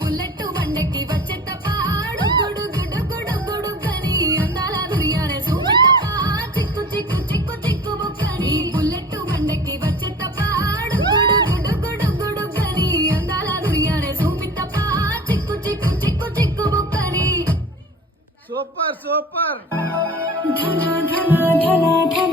bullet బండకి వచ్చే తపాడు గుడు గుడు గుడు గుడు కని అందాల దుర్యానే సూపితప చిక్కు చిక్కు చిక్కు చిక్కు బుక్కని బుల్లెట్ బండకి వచ్చే తపాడు గుడు గుడు గుడు గుడు కని అందాల దుర్యానే సూపితప చిక్కు చిక్కు చిక్కు చిక్కు బుక్కని సూపర్ సూపర్ ధన ధన ధన ధన